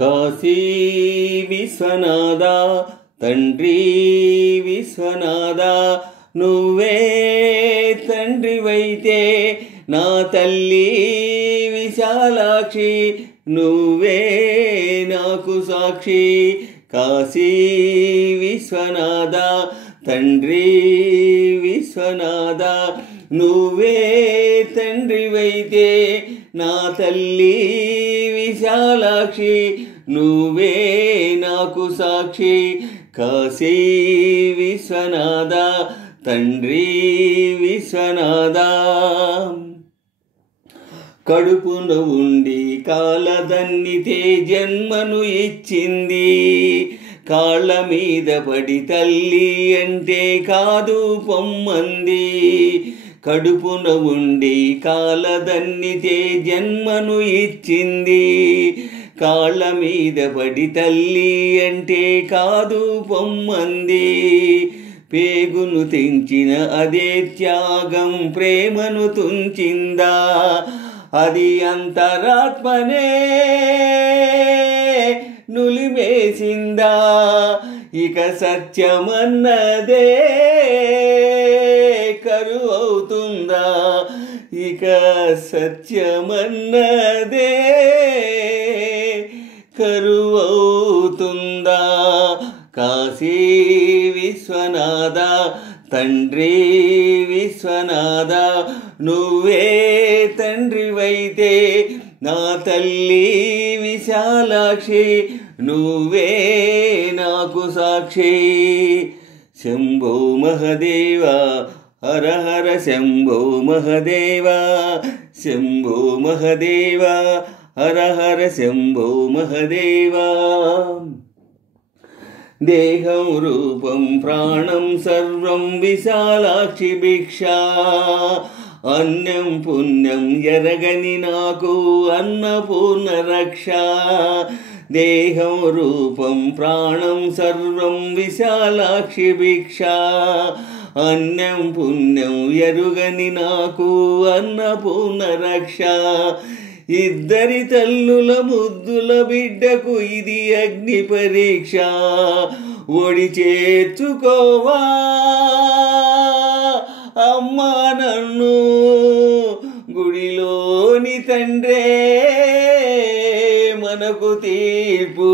కాశీ విశ్వనాథ తండ్రి విశ్వనాథ నువ్వే తండ్రివైతే నా తల్లి విశాలాక్షి నువ్వే నాకు సాక్షి. కాశీ విశ్వనాథ తండ్రి విశ్వనాథ నువ్వే తండ్రివైతే నా తల్లి విశాలాక్షి నువ్వే నాకు సాక్షి. కాశీ విశ్వనాథ తండ్రి విశ్వనాథ కడుపున ఉండి కాలదన్నితే జన్మను ఇచ్చింది. కాళ్ళ మీద పడి తల్లి అంటే కాదు పొమ్మంది. కడుపున ఉండి కాలదన్నితే జన్మను ఇచ్చింది. కాళ్ళ మీద పడి తల్లి అంటే కాదు పొమ్మంది. పేగును తెంచిన అదే త్యాగం ప్రేమను తుంచిందా. అది అంతరాత్మనే నులిమేసిందా. ఇక సత్యమన్నదే కరువవుతుందా. ఇక సత్యమన్నదే కరువవుతుందా. కాశీ విశ్వనాథ తండ్రి విశ్వనాథ నువ్వే తండ్రివైతే నా తల్లి విశాలాక్షి నువ్వే నాకు సాక్షి. శంభో మహదేవ హర హర శంభో మహదేవ శంభో మహదేవ హర హర శంభో మహదేవ. దేహం రూపం ప్రాణం సర్వం విశాలాక్షి భిక్ష. అన్నం పుణ్యం ఎరగని నాకు అన్నపూర్ణ రక్ష. దేహం రూపం ప్రాణం సర్వం విశాలాక్షి భిక్ష. అన్నం పుణ్యం ఎరుగని నాకు అన్నపూర్ణ రక్ష. ఇద్దరి తల్లుల ముద్దుల బిడ్డకు ఇది అగ్ని పరీక్ష. ఒడి చేర్చుకోవా అమ్మా నన్ను గుడిలోని తండ్రే మనకు తీర్పు.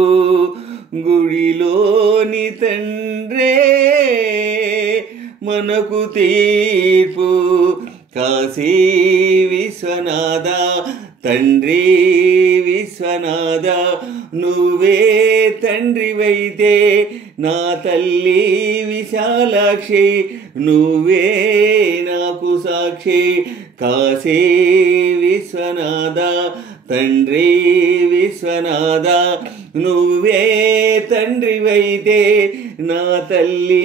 గుడిలోని తండ్రే మనకు తీర్పు. కాశీ విశ్వనాథ తండ్రి విశ్వనాథ నువ్వే తండ్రివైతే నా తల్లి విశాలాక్షి నువ్వే నాకు సాక్షి. కాశీ విశ్వనాథ తండ్రి విశ్వనాథ నువ్వే తండ్రివైతే నా తల్లి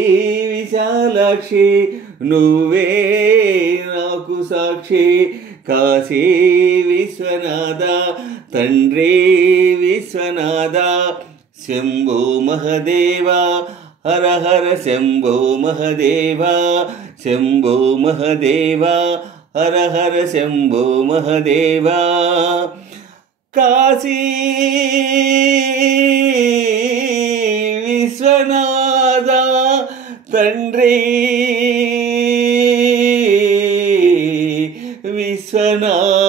విశాలాక్షి నువ్వే నాకు సాక్షి. కాశీ విశ్వనాథ తండ్రి విశ్వనాథ శంభో మహదేవ హర హర శంభో మహదేవ శంభో మహదేవ హర హర శంభో మహదేవ. కాశీ విశ్వనాథ తండ్రి విశ్వనాథ